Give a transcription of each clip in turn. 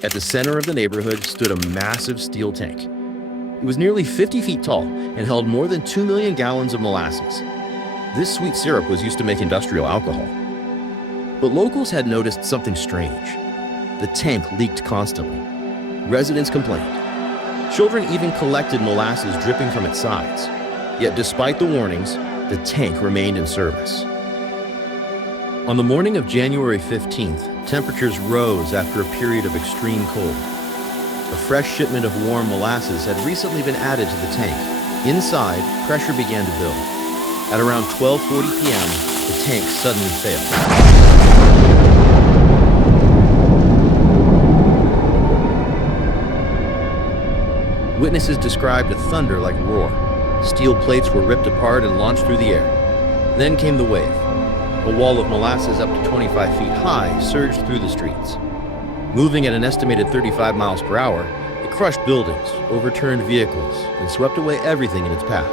At the center of the neighborhood stood a massive steel tank. It was nearly 50 feet tall and held more than 2 million gallons of molasses. This sweet syrup was used to make industrial alcohol. But locals had noticed something strange. The tank leaked constantly. Residents complained. Children even collected molasses dripping from its sides. Yet despite the warnings, the tank remained in service. On the morning of January 15th, temperatures rose after a period of extreme cold. A fresh shipment of warm molasses had recently been added to the tank. Inside, pressure began to build. At around 12:40 p.m., the tank suddenly failed. Witnesses described a thunder-like roar. Steel plates were ripped apart and launched through the air. Then came the wave. A wall of molasses up to 25 feet high surged through the streets. Moving at an estimated 35 miles per hour, it crushed buildings, overturned vehicles, and swept away everything in its path.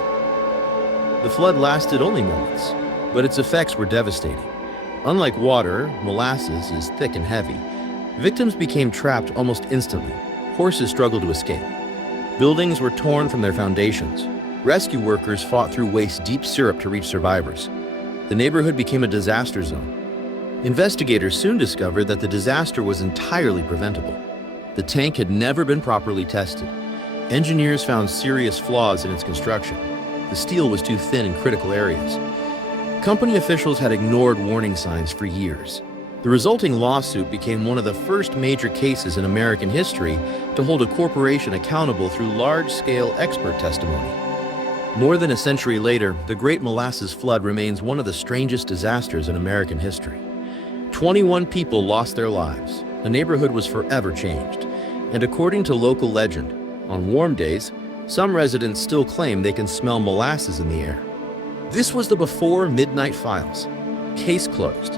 The flood lasted only moments, but its effects were devastating. Unlike water, molasses is thick and heavy. Victims became trapped almost instantly. Horses struggled to escape. Buildings were torn from their foundations. Rescue workers fought through waist-deep syrup to reach survivors. The neighborhood became a disaster zone. Investigators soon discovered that the disaster was entirely preventable. The tank had never been properly tested. Engineers found serious flaws in its construction. The steel was too thin in critical areas. Company officials had ignored warning signs for years. The resulting lawsuit became one of the first major cases in American history to hold a corporation accountable through large-scale expert testimony. More than a century later, the Great Molasses Flood remains one of the strangest disasters in American history. 21 people lost their lives. The neighborhood was forever changed. And according to local legend, on warm days, some residents still claim they can smell molasses in the air. This was the before midnight files. Case closed.